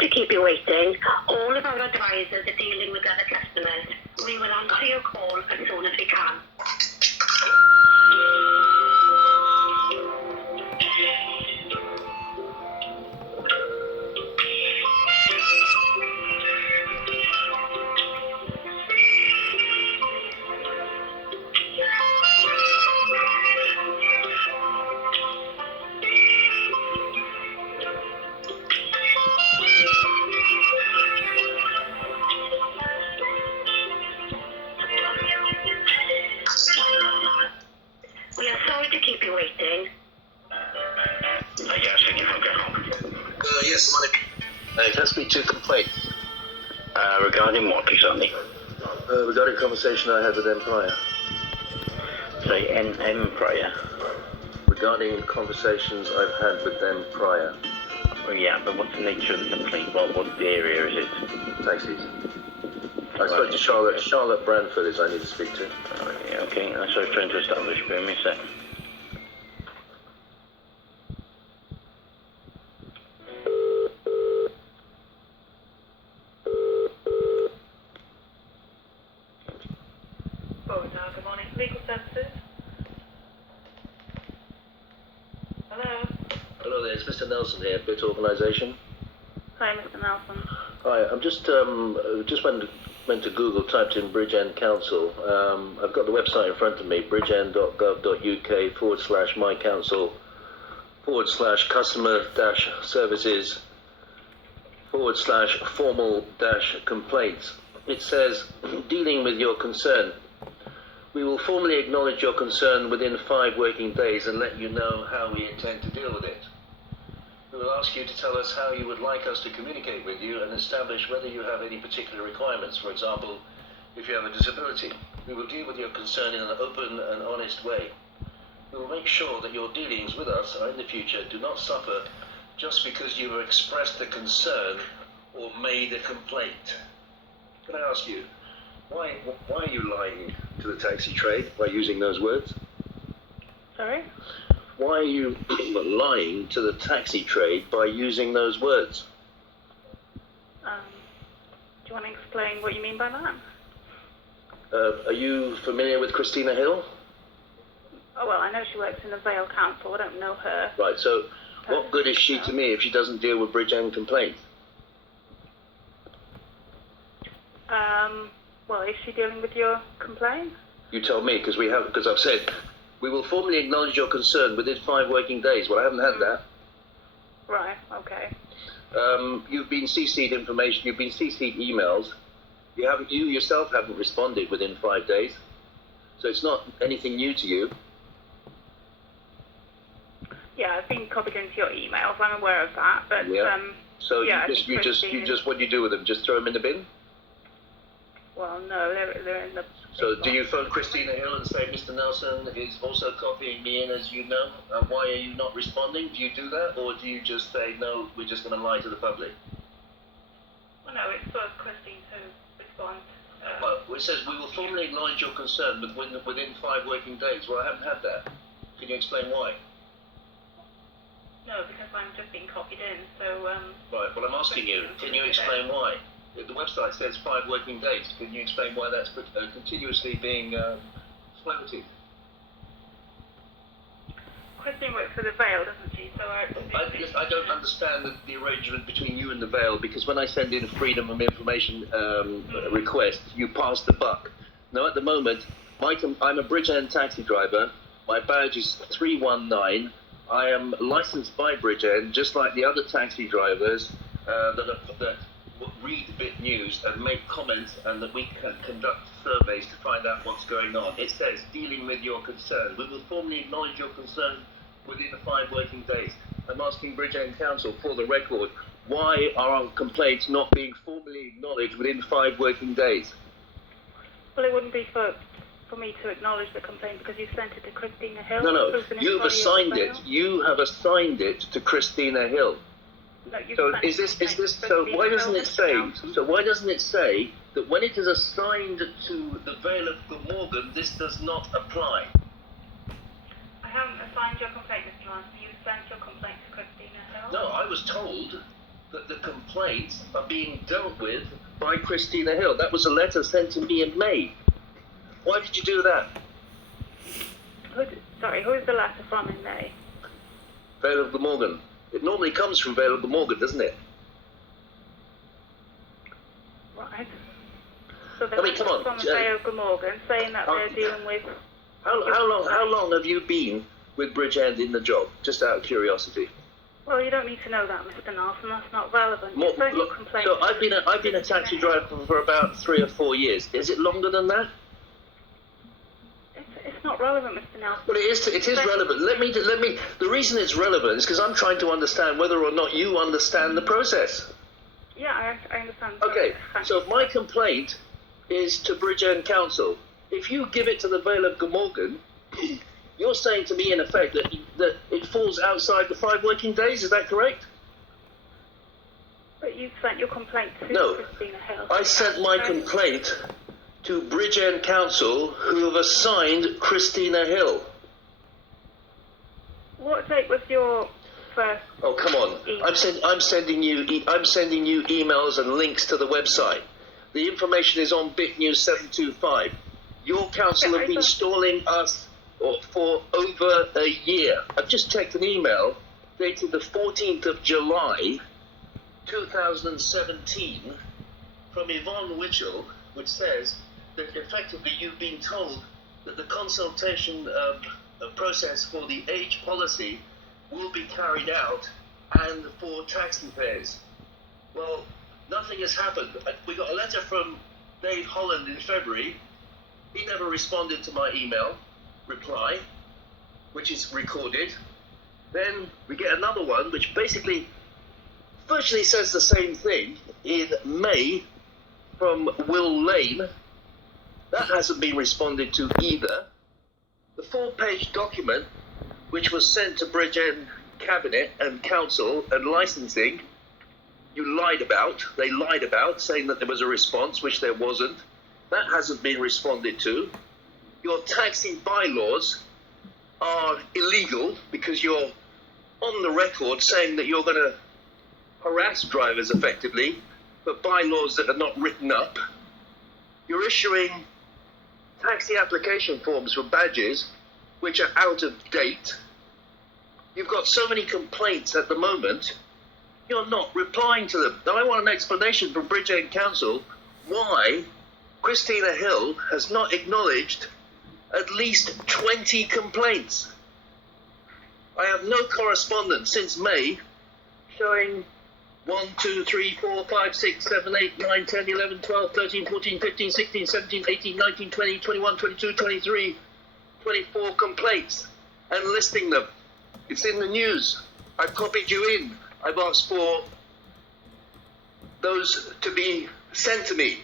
to keep you waiting. All of our advisors are dealing with other customers. We will answer your call as soon as we can. We are sorry to keep you waiting. Yes, we can help you. Yes, money. It has to be two complaints. Regarding what exactly? Regarding a conversation I had with them prior. Say NM prior. Regarding conversations I've had with them prior. Oh yeah, but what's the nature of the complaint? What area is it? Taxis. I spoke to Charlotte. Charlotte Branford is I need to speak to. Yeah, okay, that's what I was trying to establish. Bear me a sec. Good morning. Legal services. Hello. Hello there, it's Mr. Nelson here, BIT Organisation. Hi, Mr. Nelson. Hi, I'm just went to Google, typed in Bridgend Council. I've got the website in front of me, bridgend.gov.uk /mycouncil /customer-services /formal-complaints. It says, dealing with your concern. We will formally acknowledge your concern within 5 working days and let you know how we intend to deal with it. We will ask you to tell us how you would like us to communicate with you and establish whether you have any particular requirements. For example, if you have a disability, we will deal with your concern in an open and honest way. We will make sure that your dealings with us in the future do not suffer just because you have expressed a concern or made a complaint. Can I ask you, why are you lying to the taxi trade by using those words? Sorry? Why are you lying to the taxi trade by using those words? Do you want to explain what you mean by that? Are you familiar with Christina Hill? Oh, well, I know she works in the Vale Council. I don't know her. Right, so what good is she to me if she doesn't deal with Bridgend complaints? Well, is she dealing with your complaint? You tell me, because I've said, we will formally acknowledge your concern within 5 working days. Well, I haven't had that. Right, okay. You've been CC'd information, you've been CC'd emails. You yourself haven't responded within 5 days. So it's not anything new to you. Yeah, I've been copied into your emails. I'm aware of that, but yeah. So yeah, you just what do you do with them? Just throw them in the bin? Well, no, they're in the. So do you phone Christina Hill and say, Mr. Nelson is also copying me in, as you know? Why are you not responding? Do you do that, or do you just say, no, we're just going to lie to the public? Well, no, it's for Christine to respond. Well, it says we will formally acknowledge your concern within 5 working days. Well, I haven't had that. Can you explain why? No, because I'm just being copied in, so... Right, well, I'm asking you, can you explain why? The website says 5 working days. Can you explain why that's continuously being floated? Christine works for the Vale, doesn't she? So I don't understand the arrangement between you and the Vale, because when I send in a freedom of information request, you pass the buck. Now, at the moment, I'm a Bridgend taxi driver. My badge is 319. I am licensed by Bridgend, just like the other taxi drivers that read BIT News and make comments, and that we can conduct surveys to find out what's going on. It says, dealing with your concern. We will formally acknowledge your concern within the 5 working days. I'm asking Bridgend Council, for the record, why are our complaints not being formally acknowledged within 5 working days? Well, it wouldn't be for me to acknowledge the complaint because you sent it to Christina Hill. No, you've assigned it. You have assigned it to Christina Hill. No, so so why doesn't it say? So why doesn't it say that when it is assigned to the Vale of Glamorgan, this does not apply? I haven't assigned your complaint, Mr. Lance. You sent your complaint to Christina Hill. No, I was told that the complaints are being dealt with by Christina Hill. That was a letter sent to me in May. Why did you do that? Who is the letter from in May? Vale of Glamorgan. It normally comes from Vale of Glamorgan, doesn't it? Right. So I mean, come on. from Vale of Glamorgan saying that they're dealing with... How long have you been with Bridgend in the job? Just out of curiosity. Well, you don't need to know that, Mr. Nelson. That's not relevant. So I've been a taxi driver for about 3 or 4 years. Is it longer than that? It's not relevant, Mr. Nelson. Well, it is relevant. Let me. The reason it's relevant is because I'm trying to understand whether or not you understand the process. Yeah, I understand. Okay, so my complaint is to Bridgend Council. If you give it to the Vale of Glamorgan, you're saying to me in effect that it falls outside the 5 working days. Is that correct? But you sent your complaint to Christina Hill. I sent my complaint to Bridgend Council, who have assigned Christina Hill. What date was your first? Oh, come on! Email? I'm sending you emails and links to the website. The information is on BitNews 725. Your council have been stalling us for over a year. I've just checked an email dated the 14th of July, 2017, from Yvonne Witchell, which says that effectively you've been told that the consultation process for the age policy will be carried out and for taxi fares. Well, nothing has happened. We got a letter from Dave Holland in February. He never responded to my email reply, which is recorded. Then we get another one which basically virtually says the same thing in May from Will Lane. That hasn't been responded to either. The 4-page document which was sent to Bridgend Cabinet and Council and Licensing, they lied about, saying that there was a response, which there wasn't. That hasn't been responded to. Your taxi bylaws are illegal because you're on the record saying that you're going to harass drivers effectively for bylaws that are not written up. You're issuing taxi application forms for badges which are out of date. You've got so many complaints at the moment, you're not replying to them. Now I want an explanation from Bridgend Council why Christina Hill has not acknowledged at least 20 complaints. I have no correspondence since May showing 1, 2, 3, 4, 5, 6, 7, 8, 9, 10, 11, 12, 13, 14, 15, 16, 17, 18, 19, 20, 21, 22, 23, 24 complaints and listing them. It's in the news. I've copied you in. I've asked for those to be sent to me.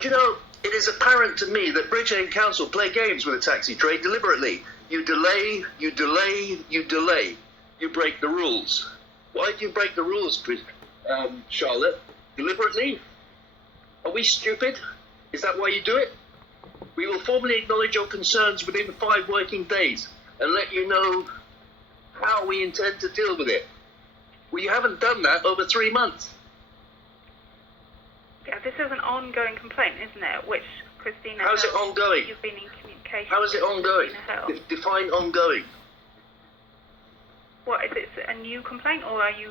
You know, it is apparent to me that Bridgend Council play games with the taxi trade deliberately. You delay, you delay, you delay. You break the rules. Why do you break the rules, Charlotte? Deliberately? Are we stupid? Is that why you do it? We will formally acknowledge your concerns within 5 working days and let you know how we intend to deal with it. Well, you haven't done that over 3 months. Yeah, this is an ongoing complaint, isn't it? Which Christina... How's it ongoing? You've been in communication. How is it ongoing? Define ongoing. What, is it a new complaint or are you...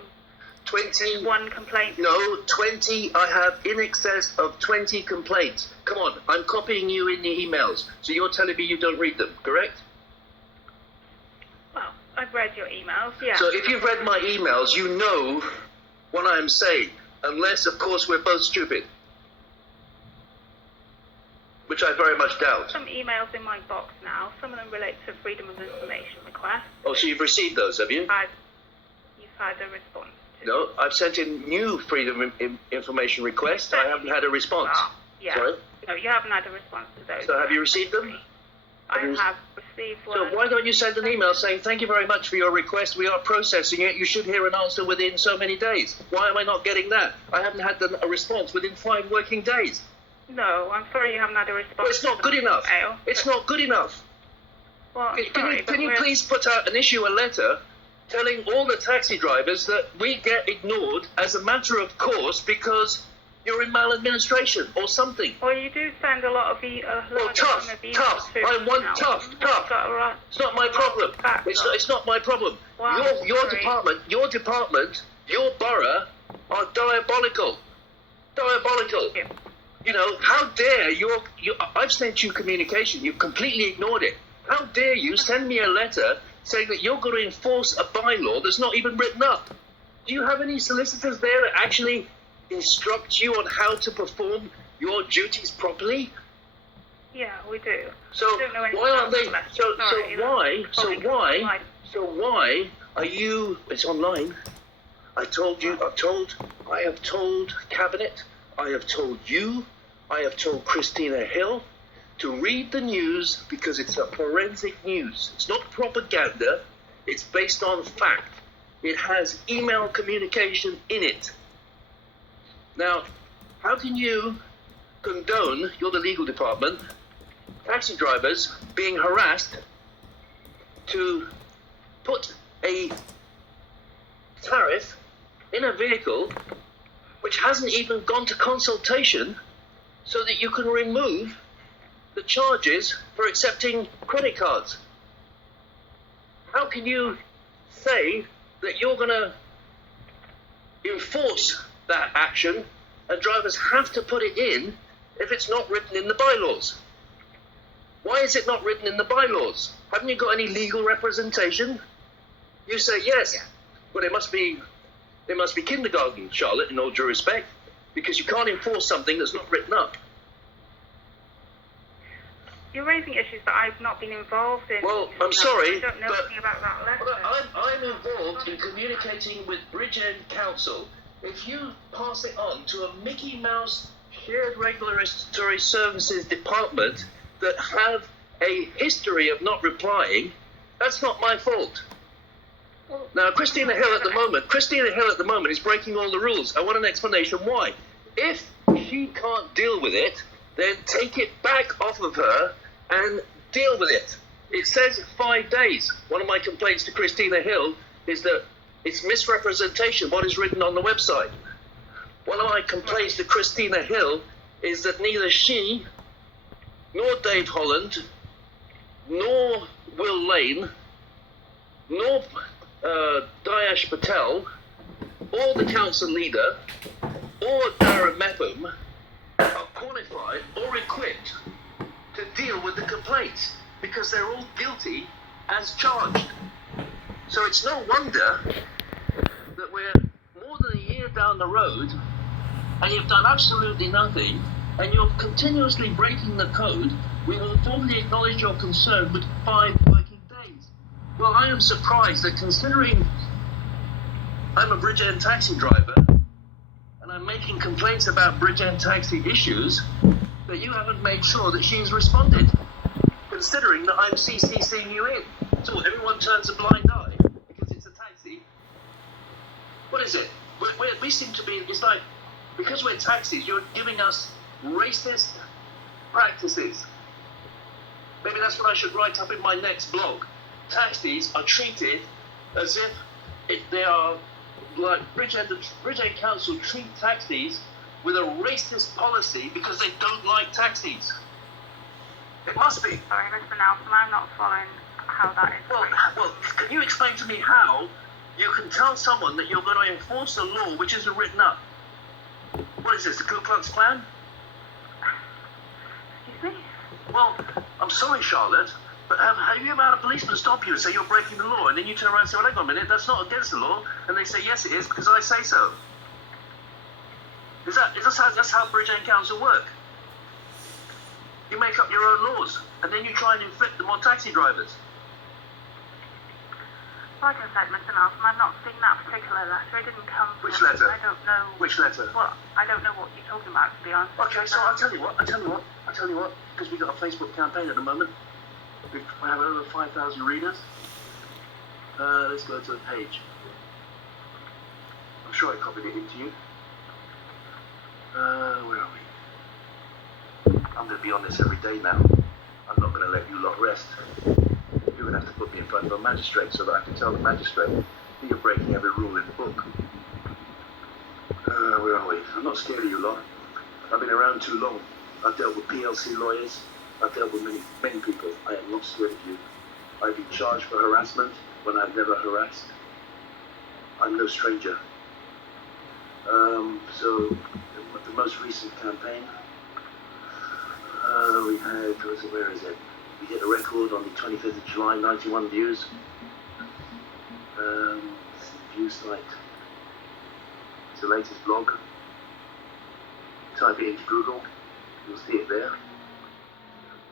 20... One complaint? No, 20. I have in excess of 20 complaints. Come on, I'm copying you in the emails. So you're telling me you don't read them, correct? Well, I've read your emails, yeah. So if you've read my emails, you know what I'm saying. Unless, of course, we're both stupid. Which I very much doubt. Some emails in my box now. Some of them relate to freedom of information requests. Oh, so you've received those, have you? You've had a response to. No, I've sent in new freedom of information requests. I haven't had a response. Oh, yeah. Sorry? No, you haven't had a response to those. So have you received them? I have received one. So why don't you send an email saying, thank you very much for your request, we are processing it, you should hear an answer within so many days. Why am I not getting that? I haven't had a response within 5 working days. No, I'm sorry you haven't had a response. Well, it's not good enough. It's not good enough. Well, Can you please put out and issue a letter telling all the taxi drivers that we get ignored as a matter of course because you're in maladministration or something. Well, you do send a lot of Tough. I want tough. It's not my problem. It's not my problem. Wow, Your department, your borough are diabolical. Diabolical. Yeah. You know, how dare I've sent you communication, you've completely ignored it. How dare you send me a letter saying that you're going to enforce a bylaw that's not even written up? Do you have any solicitors there that actually instruct you on how to perform your duties properly? Yeah, we do. So don't know why aren't they? So why are you? It's online. I have told Cabinet. I have told you. I have told Christina Hill to read the news because it's a forensic news. It's not propaganda. It's based on fact. It has email communication in it. Now, how can you condone, you're the legal department, taxi drivers being harassed to put a tariff in a vehicle which hasn't even gone to consultation so that you can remove the charges for accepting credit cards? How can you say that you're going to enforce that action and drivers have to put it in if it's not written in the bylaws? Why is it not written in the bylaws? Haven't you got any legal representation? You say yes. Well, it must be kindergarten, Charlotte, in all due respect, because you can't enforce something that's not written up. You're raising issues that I've not been involved in. Well, I'm sorry, I don't know anything about that letter. Well, I'm involved in communicating with Bridgend Council. If you pass it on to a Mickey Mouse Shared Regulatory Services Department that have a history of not replying, that's not my fault. Now, Christina Hill at the moment is breaking all the rules. I want an explanation why. If she can't deal with it, then take it back off of her and deal with it. It says 5 days. One of my complaints to Christina Hill is that it's misrepresentation, what is written on the website. One of my complaints to Christina Hill is that neither she, nor Dave Holland, nor Will Lane, nor Dayash Patel, or the council leader, or Darren Mepham are qualified or equipped to deal with the complaints because they're all guilty as charged. So it's no wonder that we're more than a year down the road and you've done absolutely nothing and you're continuously breaking the code. We will formally acknowledge your concern with 5 working days. Well, I am surprised that considering I'm a Bridgend taxi driver and I'm making complaints about Bridgend taxi issues, that you haven't made sure that she's responded, considering that I'm CCCing you in. So everyone turns a blind eye because it's a taxi. What is it? We seem to be, it's like, because we're taxis, you're giving us racist practices. Maybe that's what I should write up in my next blog. Taxis are treated as if they are like Bridgend Council treat taxis with a racist policy because they don't like taxis. It must be. Sorry, Mr. Nelson, I'm not following how that is. Well, can you explain to me how you can tell someone that you're going to enforce a law which isn't written up? What is this, the Ku Klux Klan? Excuse me? Well, I'm sorry, Charlotte, but have you ever had a policeman stop you and say you're breaking the law, and then you turn around and say, well, hang on a minute, that's not against the law, and they say, yes, it is, because I say so. That's how Bridgend Council work? You make up your own laws, and then you try and inflict them on taxi drivers. Like I said, Mr. Nelson, I've not seen that particular letter. It didn't come from... Which letter? I don't know... Which letter? Well, I don't know what you're talking about, to be honest. Okay, so I'll tell you what, because we've got a Facebook campaign at the moment. We have over 5,000 readers. Let's go to the page. I'm sure I copied it into you. Where are we? I'm going to be on this every day now. I'm not going to let you lot rest. You're going to have to put me in front of a magistrate so that I can tell the magistrate that you're breaking every rule in the book. Where are we? I'm not scared of you lot. I've been around too long. I've dealt with PLC lawyers. I've dealt with many people. I am not scared of you. I've been charged for harassment when I've never harassed. I'm no stranger. So, the most recent campaign, we had, where is it? We hit a record on the 25th of July, 91 views. View site. It's the latest blog. Type it into Google, you'll see it there.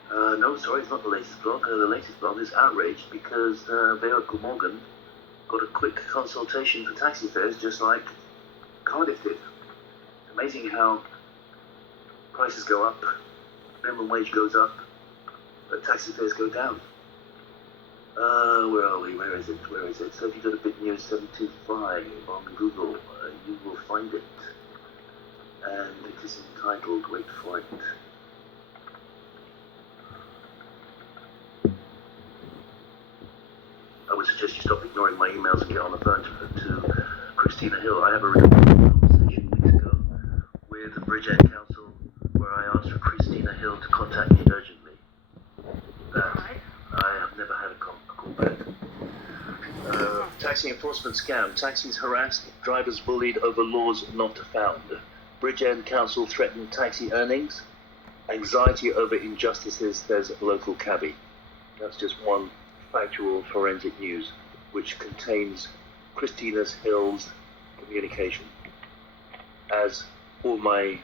No, sorry, it's not the latest blog. The latest blog is outraged because Vale Glamorgan got a quick consultation for taxi fares just like Cardiff did. Amazing how prices go up, minimum wage goes up, but taxi fares go down. Where are we? Where is it? Where is it? So if you go to Big News 725 on Google, you will find it. And it is entitled, wait for it. I would suggest you stop ignoring my emails and get on the phone to Christina Hill. I have a recorded conversation weeks ago with the Bridgend Council where I asked for Christina Hill to contact me urgently. I have never had a call back. Taxi enforcement scam. Taxis harassed, drivers bullied over laws not found. Bridgend Council threatened taxi earnings. Anxiety over injustices, says local cabbie. That's just one factual forensic news, which contains Christina Hill's communication. As all my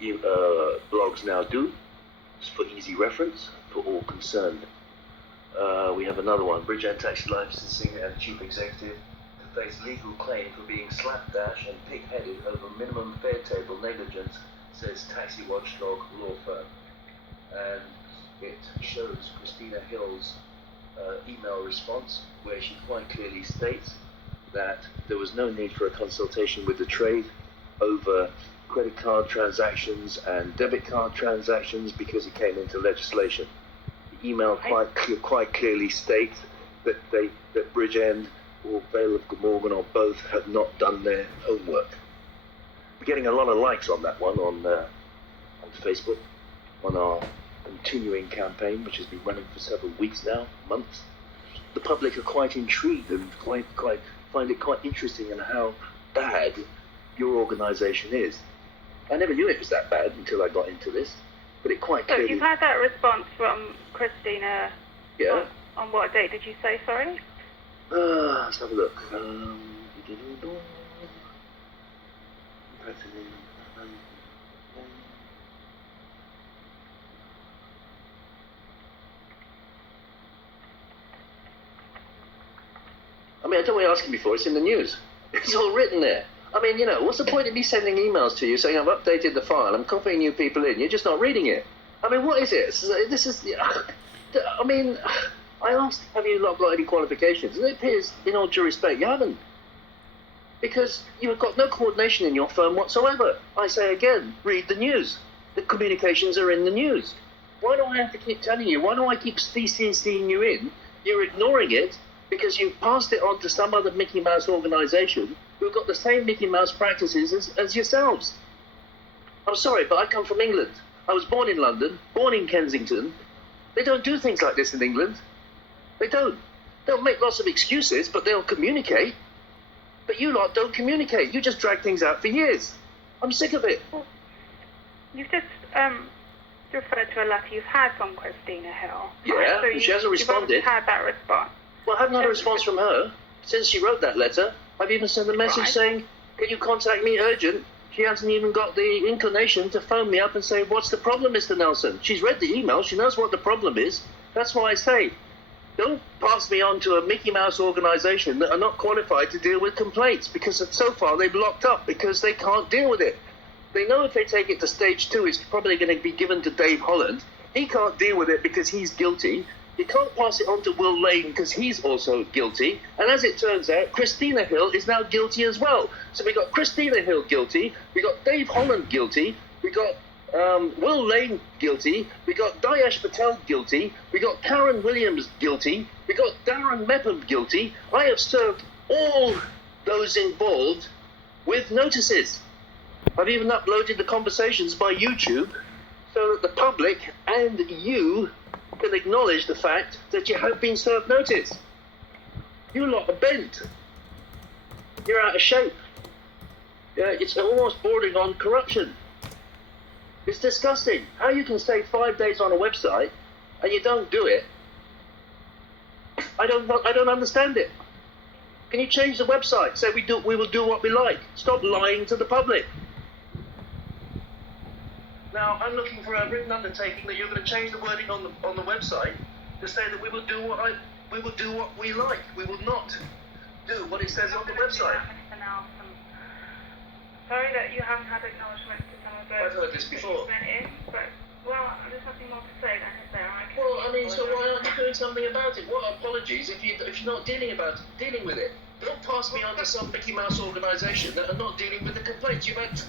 blogs now do, it's for easy reference for all concerned. We have another one. Bridgend Taxi Licensing and Chief Executive to face legal claim for being slapdash and pig-headed over minimum fare table negligence, says taxi watchdog law firm. And it shows Christina Hill's email response where she quite clearly states that there was no need for a consultation with the trade over credit card transactions and debit card transactions because it came into legislation. The email quite clearly states that Bridgend or Vale of Glamorgan or both have not done their homework. We're getting a lot of likes on that one on Facebook, on our continuing campaign, which has been running for several weeks now, months. The public are quite intrigued and quite find it quite interesting in how bad your organisation is. I never knew it was that bad until I got into this, but it quite clearly... So you've had that response from Christina. Yeah. On what date did you say, sorry? Let's have a look. I mean, I don't know what you're asking me for. It's in the news. It's all written there. I mean, what's the point of me sending emails to you saying I've updated the file, I'm copying new people in, you're just not reading it? I mean, what is it? This is... I mean, I asked, have you not got any qualifications? And it appears, in all due respect, you haven't. Because you've got no coordination in your firm whatsoever. I say again, read the news. The communications are in the news. Why do I have to keep telling you? Why do I keep CCing you in? You're ignoring it because you've passed it on to some other Mickey Mouse organisation who've got the same Mickey Mouse practices as yourselves. I'm sorry, but I come from England. I was born in London, born in Kensington. They don't do things like this in England. They don't. They'll make lots of excuses, but they'll communicate. But you lot don't communicate. You just drag things out for years. I'm sick of it. You've just referred to a letter you've had from Christina Hill. Yeah, So she hasn't responded. You've had that response. Well, I haven't had a response from her since she wrote that letter. I've even sent a message saying, can you contact me urgent? She hasn't even got the inclination to phone me up and say, what's the problem, Mr. Nelson? She's read the email. She knows what the problem is. That's why I say, don't pass me on to a Mickey Mouse organisation that are not qualified to deal with complaints because so far they've locked up because they can't deal with it. They know if they take it to stage 2, it's probably going to be given to Dave Holland. He can't deal with it because he's guilty. You can't pass it on to Will Lane because he's also guilty. And as it turns out, Christina Hill is now guilty as well. So we got Christina Hill guilty, we got Dave Holland guilty, we got Will Lane guilty. We got Dayesh Patel guilty. We got Karen Williams guilty. We got Darren Mepham guilty. I have served all those involved with notices. I've even uploaded the conversations by YouTube so that the public and you can acknowledge the fact that you have been served notice. You lot are bent. You're out of shape. It's almost bordering on corruption. It's disgusting. How you can stay 5 days on a website and you don't do it, I don't understand it. Can you change the website? Say we will do what we like. Stop lying to the public. Now I'm looking for a written undertaking that you're going to change the wording on the website to say that we will do what we like. We will not do what it says on the website. Sorry that you haven't had acknowledgement to some of those. I've heard this before. Well, there's nothing more to say then, is there? Well, I mean, so why aren't you doing something about it? What apologies if you're not dealing with it? Don't pass me on to some Mickey Mouse organisation that are not dealing with the complaints. You've had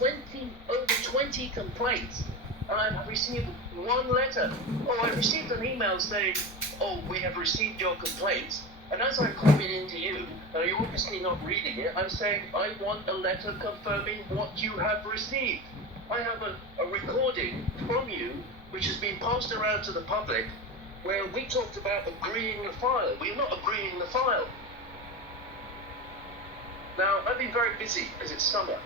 over 20 complaints, and I've received one letter. Oh, I received an email saying, "Oh, we have received your complaints." And as I copied into you, and you're obviously not reading it, I'm saying I want a letter confirming what you have received. I have a recording from you which has been passed around to the public where we talked about agreeing the file. We're not agreeing the file. Now, I've been very busy because it's summer,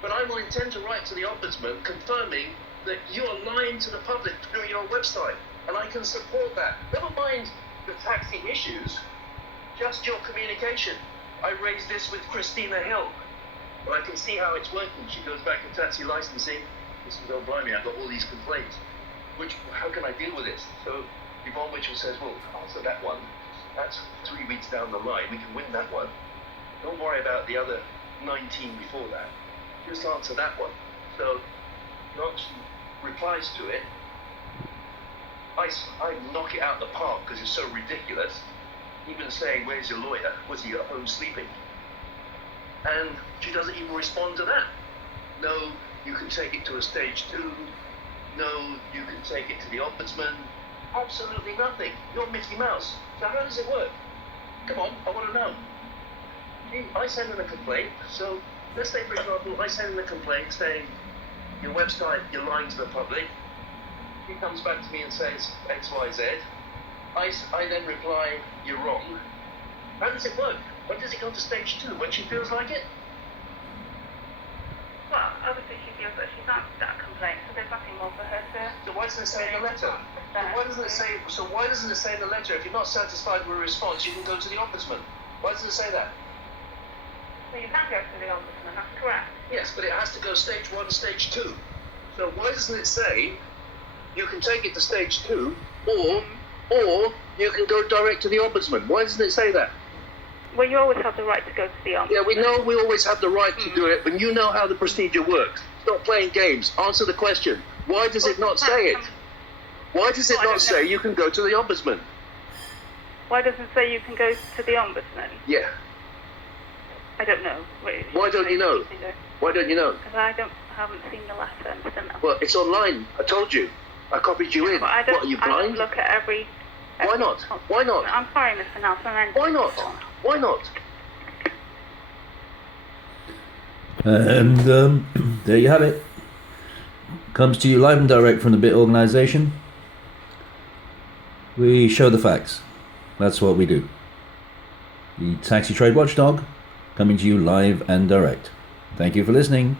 but I will intend to write to the Ombudsman confirming that you are lying to the public through your website, and I can support that. Never mind the taxi issues, just your communication. I raised this with Christina Hill, but I can see how it's working. She goes back to taxi licensing. This is, oh blimey, I've got all these complaints. How can I deal with this? So Yvonne Mitchell says, well, answer that one. That's 3 weeks down the line. We can win that one. Don't worry about the other 19 before that. Just answer that one. So she replies to it. I knock it out the park because it's so ridiculous. Even saying, where's your lawyer? Was he at home sleeping? And she doesn't even respond to that. No, you can take it to a stage 2. No, you can take it to the Ombudsman. Absolutely nothing. You're Mickey Mouse. So how does it work? Come on, I want to know. I send in a complaint. So let's say, for example, I send in a complaint saying, your website, you're lying to the public. He comes back to me and says X, Y, Z. I then reply, you're wrong. How does it work? When does it go to stage 2? When she feels like it? Well, obviously she feels that she's answered that complaint, so there's nothing more for her to... So why doesn't it say in the letter? Why doesn't it say in the letter, if you're not satisfied with a response, you can go to the Ombudsman? Why doesn't it say that? Well, you can go to the Ombudsman, that's correct. Yes, but it has to go stage 1, stage 2. So why doesn't it say you can take it to stage 2, or you can go direct to the Ombudsman? Why doesn't it say that? Well, you always have the right to go to the Ombudsman. Yeah, we know we always have the right to do it, but you know how the procedure works. Stop playing games. Answer the question. Why does it not say it? Why does it not say you can go to the Ombudsman? Why doesn't it say you can go to the Ombudsman? Yeah. I don't know. Why don't you know? Why don't you know? Because I haven't seen the letter. I don't know. Well, it's online. I told you. I copied you in. But What, are you blind? I don't look at every Why not? Why not? I'm sorry, Mr. Nelson. Why not? Why not? And there you have it. Comes to you live and direct from the BIT organisation. We show the facts. That's what we do. The Taxi Trade Watchdog, coming to you live and direct. Thank you for listening.